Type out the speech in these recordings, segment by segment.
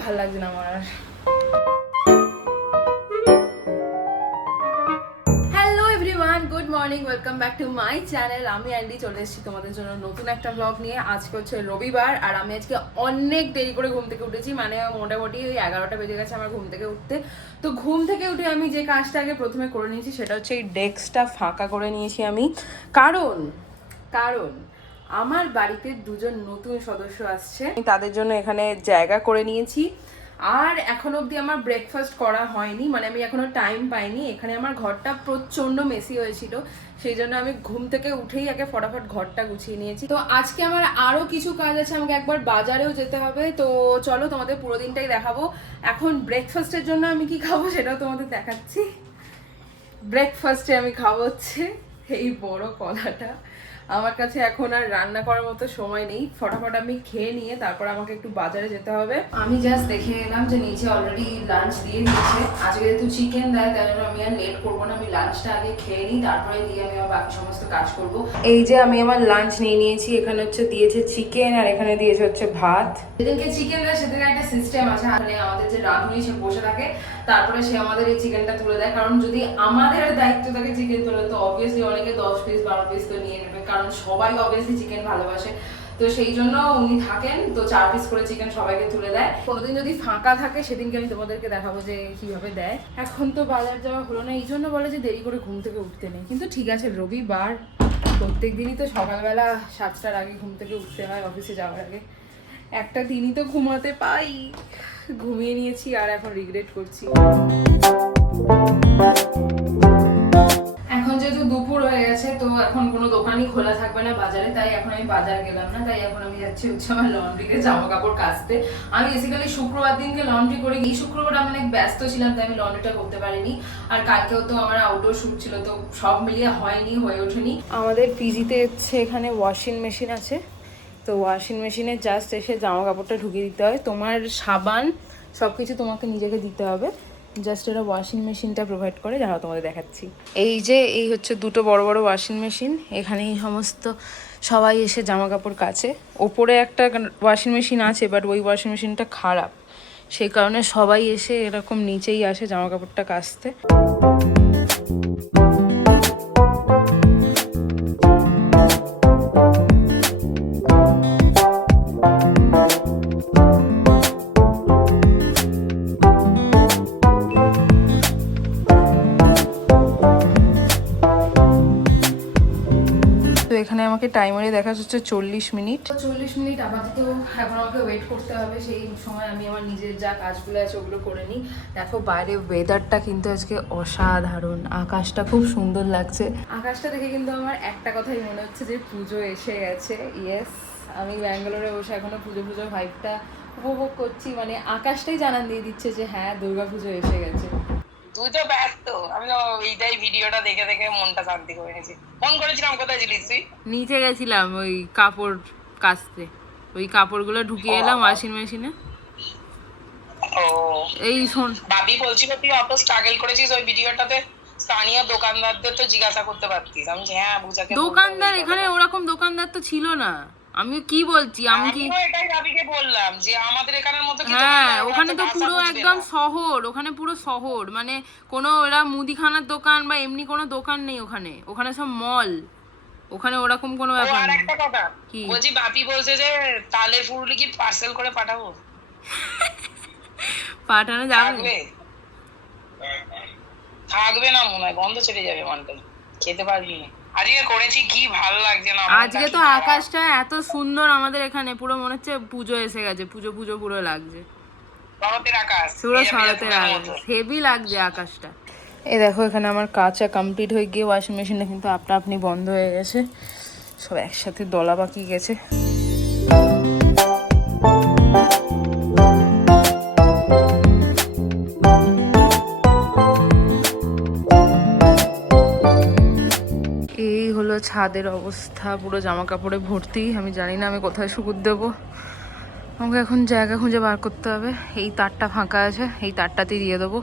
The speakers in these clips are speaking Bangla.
ভাল লাগছে না আমার আর। Hello everyone, good morning, welcome back to my channel. আমি অ্যান্ডি চলে এসেছি তোমাদের জন্য নতুন একটা ব্লগ নিয়ে। আজকে হচ্ছে রবিবার আর আমি আজকে অনেক দেরি করে ঘুম থেকে উঠেছি, মানে মোটামুটি ওই 11টা বেজে গেছে আমার ঘুম থেকে উঠতে। তো ঘুম থেকে উঠে আমি যে কাজটা আগে প্রথমে করে নিয়েছি সেটা হচ্ছে এই ডেস্কটা ফাঁকা করে নিয়েছি আমি। কারণ আমার বাড়িতে দুজন নতুন সদস্য আসছে, আমি তাদের জন্য এখানে জায়গা করে নিয়েছি। আর এখন অবধি আমার ব্রেকফাস্ট করা হয়নি, মানে আমি এখনো টাইম পাইনি। এখানে আমার ঘরটা প্রচন্ড মেসি হয়েছিল, সেই জন্য আমি ঘুম থেকে উঠেই আগে ফটাফট ঘরটা গুছিয়ে নিয়েছি। তো আজকে আমার আরো কিছু কাজ আছে, আমাকে একবার বাজারেও যেতে হবে। তো চলো তোমাদের পুরো দিনটাই দেখাবো। এখন ব্রেকফাস্টের জন্য আমি কি খাবো সেটাও তোমাদের দেখাচ্ছি। ব্রেকফাস্টে আমি খাবো হচ্ছে এই বড় কলাটা। আমার কাছে এখন আর রান্না করার মতো সময় নেই, ফটাফট আমি খেয়ে নিয়ে তারপর আমাকে একটু বাজারে যেতে হবে। আমি জাস্ট দেখে এলাম যে নিচে অলরেডি লাঞ্চ দিয়ে দিয়েছে। আজকে যেহেতু চিকেন দেয় তাই জন্য আমি আর লেট করবো না, আমি লাঞ্চটা আগে খেয়ে নিই, তারপরে দিয়ে আমি আমার বাকি সমস্ত কাজ করব। এই যে আমি আমার লাঞ্চ নিয়ে নিয়েছি, এখানে হচ্ছে দিয়েছে চিকেন আর এখানে দিয়েছে হচ্ছে ভাত। যেদিনকে চিকেন দেয় সেদিকে একটা সিস্টেম আছে, মানে আমাদের যে রাঁধুনি সে বসে থাকে, তারপরে সে আমাদের এই চিকেনটা তুলে দেয়। কারণ যদি আমাদের দায়িত্ব থাকে চিকেন তোলে, তো অবভিয়াসলি অনেকে 10 পিস 12 পিস তো নিয়ে নেবে, কারণ সবাই অবভিয়াসলি চিকেন ভালোবাসে। তো সেই জন্য উনি থাকেন, তো 4 পিস করে চিকেন সবাইকে তুলে দেয়। কোনোদিন যদি ফাঁকা থাকে সেদিনকে আমি তোমাদেরকে দেখাবো যে কিভাবে দেয়। এখন তো বাজার যাওয়া হলো না, এই জন্য বলে যে দেরি করে ঘুম থেকে উঠতে নেই, কিন্তু ঠিক আছে রবিবার, প্রত্যেক দিনই তো সকালবেলা 7টার আগে ঘুম থেকে উঠতে হয় অফিসে যাওয়ার আগে। একটা দিনই তো ঘুমাতে পাই, ঘুমিয়ে নিয়েছি আর এখন রিগ্রেট করছি। এখন যেহেতু দুপুর হয়ে গেছে, তো এখন কোনো দোকানই খোলা থাকবে না বাজারে, তাই এখন আমি বাজার গেলাম না। তাই এখন আমি যাচ্ছি হচ্ছে আমার লন্ড্রিতে জামা কাপড় কাচতে। আমি বেসিক্যালি শুক্রবার দিনকে লন্ড্রি করি, এই শুক্রবার আমি অনেক ব্যস্ত ছিলাম তাই আমি লন্ড্রিটা করতে পারিনি। আর কালকেও তো আমার আউটডোর শুট ছিল, তো সব মিলিয়ে হয়ে ওঠেনি। আমাদের পিজিতে হচ্ছে এখানে ওয়াশিং মেশিন আছে, তো ওয়াশিং মেশিনে জাস্ট এসে জামা কাপড়টা ঢুকিয়ে দিতে হয়। তোমার সাবান সব কিছু তোমাকে নিজেকে দিতে হবে, জাস্ট এরা ওয়াশিং মেশিনটা প্রোভাইড করে, যারা তোমাদের দেখাচ্ছি। এই হচ্ছে দুটো বড় বড় ওয়াশিং মেশিন, এখানেই সমস্ত সবাই এসে জামা কাপড় কাচে। ওপরে একটা ওয়াশিং মেশিন আছে, বাট ওই ওয়াশিং মেশিনটা খারাপ, সেই কারণে সবাই এসে এরকম নিচেই আসে জামা কাপড়টা কাচতে। এখানে আমাকে টাইমারে দেখা যাচ্ছে 40 মিনিট। 40 মিনিট আপাতত এখন আমাকে ওয়েট করতে হবে, সেই সময় আমি আমার নিজের যা কাজগুলো আছে ওগুলো করে নিই। দেখো বাইরে ওয়েদারটা কিন্তু আজকে অসাধারণ, আকাশটা খুব সুন্দর লাগছে। আকাশটা দেখে কিন্তু আমার একটা কথাই মনে হচ্ছে যে পুজো এসে গেছে। ইয়েস, আমি ব্যাঙ্গালোরে বসে এখনো পুজো ভাইবটা উপভোগ করছি, মানে আকাশটাই জানান দিয়ে দিচ্ছে যে হ্যাঁ দুর্গাপুজো এসে গেছে। তুই তো ব্যস্ত, আমি তো এইটাই ভিডিওটা দেখে দেখে মনটা শান্তি করে নিয়েছি। ফোন করেছিলাম, কোথায় ছিলিস তুই? নিচে গেছিলাম ওই কাপড় কাচতে, ওই কাপড়গুলো ঢুকিয়ে এলাম ওয়াশিং মেশিনে। ও এই শোন, ভাবি বলছিল তুই অত স্ট্রাগল করেছিস ওই ভিডিওটাতে, স্থানীয় দোকানদারদের তো জিজ্ঞাসা করতে পারতিস। আমি হ্যাঁ বুঝাকে দোকানদার এখানে ওরকম দোকানদার তো ছিল না। আমি কি বলছি, আমি কি এটাই ভাবিকে বললাম যে আমাদের এখানের মতো কি হ্যাঁ, ওখানে তো পুরো একদম শহর, ওখানে পুরো শহর, মানে কোনো ওরা মুদিখানার দোকান বা এমনি কোনো দোকান নেই ওখানে, ওখানে সব মল, ওখানে ওরকম কোনো ব্যাপার আর নেই। একটা কথা বলছি, বাপি বলছে যে তালের ফুলগুলি কি পার্সেল করে পাঠাবো? পাঠানো যাবে? থাকবে না মনে হয়, গন্ধ ছেড়ে যাবে, মানটাই খেতে পারবি না। আজকে করেছি কি ভালো লাগছে না। আজকে তো আকাশটা এত সুন্দর আমাদের এখানে, পুরো মনে হচ্ছে পুজো এসে গেছে, পুজো পুরো লাগছে, শরতের আকাশ, পুরো শরতের আকাশ, হেভি লাগছে আকাশটা। এই দেখো এখানে আমার কাচা কমপ্লিট হয়ে গিয়ে ওয়াশিং মেশিনটা কিন্তু আপনি বন্ধ হয়ে গেছে, সব একসাথে দলা পাকিয়ে গেছে। এই হলো ছাদের অবস্থা, পুরো জামা কাপড়ে ভর্তি। আমি জানি না আমি কোথায় শুকুর দেবো, আমাকে এখন জায়গা খুঁজে বার করতে হবে। এই তারটা ফাঁকা আছে, এই তারটাতেই দিয়ে দেবো।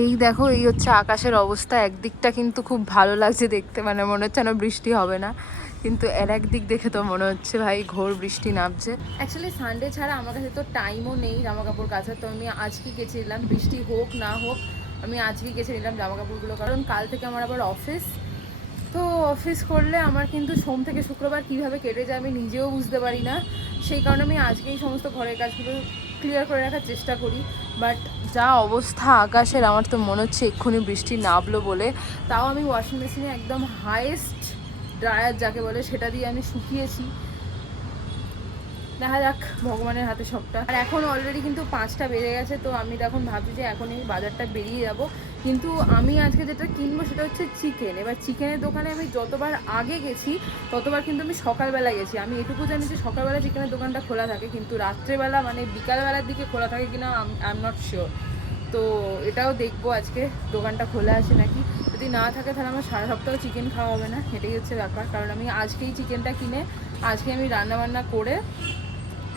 এই দেখো, এই হচ্ছে আকাশের অবস্থা। একদিকটা কিন্তু খুব ভালো লাগছে দেখতে, মানে মনে হচ্ছে না বৃষ্টি হবে না, কিন্তু এর একদিক দেখে তো মনে হচ্ছে ভাই ঘোর বৃষ্টি নামছে। অ্যাকচুয়ালি সানডে ছাড়া আমার কাছে তো টাইমও নেই জামা কাপড় কাচার, তো আমি আজকে গেছিলাম, বৃষ্টি হোক না হোক আমি আজকে গেছে নিলাম জামা কাপড়গুলো, কারণ কাল থেকে আমার আবার অফিস। তো অফিস করলে আমার কিন্তু সোম থেকে শুক্রবার কীভাবে কেটে যায় আমি নিজেও বুঝতে পারি না, সেই কারণে আমি আজকেই সমস্ত ঘরের কাজগুলো ক্লিয়ার করে রাখার চেষ্টা করি। বাট যা অবস্থা আকাশের, আমার তো মনে হচ্ছে এক্ষুনি বৃষ্টি নামলো বলে। তাও আমি ওয়াশিং মেশিনে একদম হাইয়েস্ট ড্রায়ার যাকে বলে সেটা দিয়ে আমি শুকিয়েছি। দেখা যাক ভগবানের হাতে সবটা। আর এখন অলরেডি কিন্তু 5টা বেজে গেছে, তো আমি তখন ভাবছি যে এখন আমি বাজারটা বেরিয়ে যাব। কিন্তু আমি আজকে যেটা কিনবো সেটা হচ্ছে চিকেন। এবার চিকেনের দোকানে আমি যতবার আগে গেছি ততবার কিন্তু আমি সকালবেলা গেছি। আমি এটুকু জানি যে সকালবেলা চিকেনের দোকানটা খোলা থাকে, কিন্তু রাত্রেবেলা মানে বিকালবেলার দিকে খোলা থাকে কিনা আই এম নট শিওর। তো এটাও দেখবো আজকে দোকানটা খোলা আছে নাকি। যদি না থাকে তাহলে আমার সারা সপ্তাহ চিকেন খাওয়া হবে না, এটাই হচ্ছে ব্যাপার। কারণ আমি আজকেই চিকেনটা কিনে আজকে আমি রান্নাবান্না করে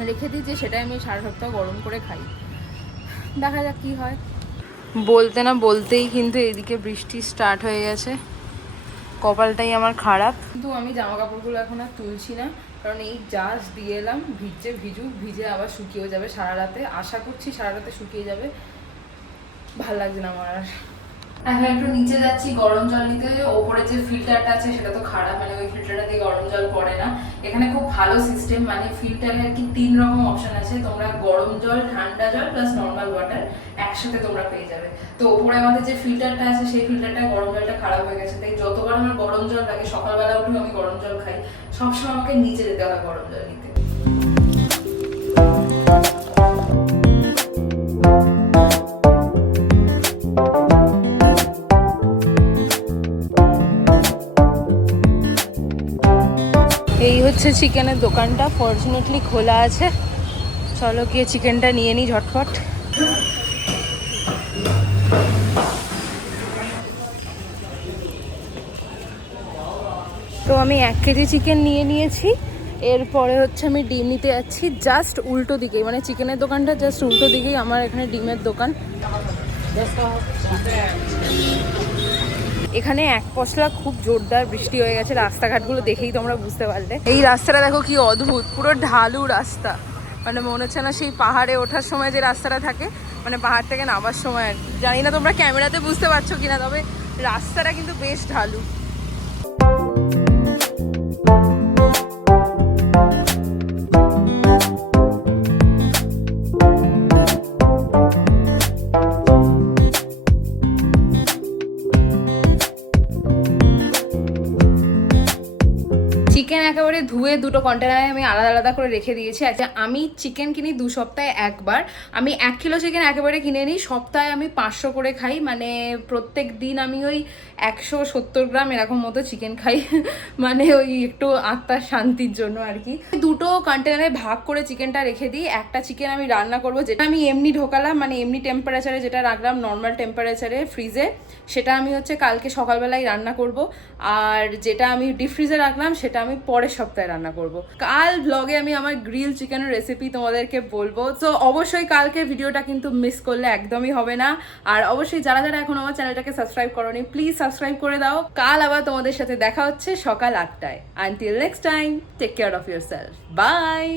রেখে দিই, যে সেটাই আমি সারা সপ্তাহ গরম করে খাই। দেখা যাক কি হয়। বলতে না বলতেই কিন্তু এদিকে বৃষ্টি স্টার্ট হয়ে গেছে, কপালটাই আমার খারাপ। কিন্তু আমি জামা কাপড়গুলো এখন আর তুলছি না, কারণ এই জাস্ট দিয়ে এলাম, ভিজে আবার শুকিয়েও যাবে সারা রাতে। আশা করছি সারা রাতে শুকিয়ে যাবে, ভাল লাগছে না আমার আর। এখন একটু নিচে যাচ্ছি গরম জল নিতে। ওপরে যে ফিল্টারটা আছে সেটা তো খারাপ, মানে ওই ফিল্টারটা দিয়ে গরম জল পড়ে না। এখানে খুব ভালো সিস্টেম, মানে ফিল্টারে আর কি 3 রকম অপশন আছে, তোমরা গরম জল, ঠান্ডা জল প্লাস নর্মাল ওয়াটার একসাথে তোমরা পেয়ে যাবে। তো ওপরে আমাদের যে ফিল্টারটা আছে সেই ফিল্টারটা গরম জলটা খারাপ হয়ে গেছে, তাই যতবার আমার গরম জল লাগে সকালবেলা উঠে আমি গরম জল খাই, সবসময় আমাকে নিচে যেতে হয় গরম জল নিতে। এই হচ্ছে চিকেনের দোকানটা, ফরচুনেটলি খোলা আছে। চলো গিয়ে চিকেনটা নিয়ে নিই ঝটফট। তো আমি 1 কেজি চিকেন নিয়ে নিয়েছি। এরপরে হচ্ছে আমি ডিম নিতে যাচ্ছি, জাস্ট উল্টো দিকেই, মানে চিকেনের দোকানটা জাস্ট উল্টো দিকেই আমার এখানে ডিমের দোকান। এখানে এক পশলা খুব জোরদার বৃষ্টি হয়ে গেছে, রাস্তাঘাটগুলো দেখেই তোমরা বুঝতে পারলে। এই রাস্তাটা দেখো কি অদ্ভুত, পুরো ঢালু রাস্তা, মানে মনে হচ্ছে না সেই পাহাড়ে ওঠার সময় যে রাস্তাটা থাকে, মানে পাহাড় থেকে নামার সময় আর কি। জানি না তোমরা ক্যামেরাতে বুঝতে পারছো কিনা, তবে রাস্তাটা কিন্তু বেশ ঢালু। চিকেন একেবারে ধুয়ে দুটো কন্টেনারে আমি আলাদা আলাদা করে রেখে দিয়েছি। আচ্ছা, আমি চিকেন কিনি 2 সপ্তাহে একবার। আমি 1 কিলো চিকেন একেবারে কিনে নিই, সপ্তাহে আমি 500 করে খাই, মানে প্রত্যেক দিন আমি ওই 170 গ্রাম এরকম মতো চিকেন খাই, মানে ওই একটু আত্মার শান্তির জন্য আর কি। দুটো কন্টেনারে ভাগ করে চিকেনটা রেখে দিই। একটা চিকেন আমি রান্না করবো, যেটা আমি এমনি ঢোকালাম, মানে এমনি টেম্পারেচারে যেটা রাখলাম নর্মাল টেম্পারেচারে ফ্রিজে, সেটা আমি হচ্ছে কালকে সকালবেলায় রান্না করব। আর যেটা আমি ডিপ ফ্রিজে রাখলাম সেটা আমি পরের সপ্তাহে রান্না করব। কাল ব্লগে আমি আমার গ্রিল চিকেনের রেসিপি তোমাদেরকে বলবো, তো অবশ্যই কালকে ভিডিওটা কিন্তু মিস করলে একদমই হবে না। আর অবশ্যই যারা যারা এখন আমার চ্যানেলটাকে সাবস্ক্রাইব করোনি, প্লিজ সাবস্ক্রাইব করে দাও। কাল আবার তোমাদের সাথে দেখা হচ্ছে সকাল 8টায়। Until next time, take care of yourself, by.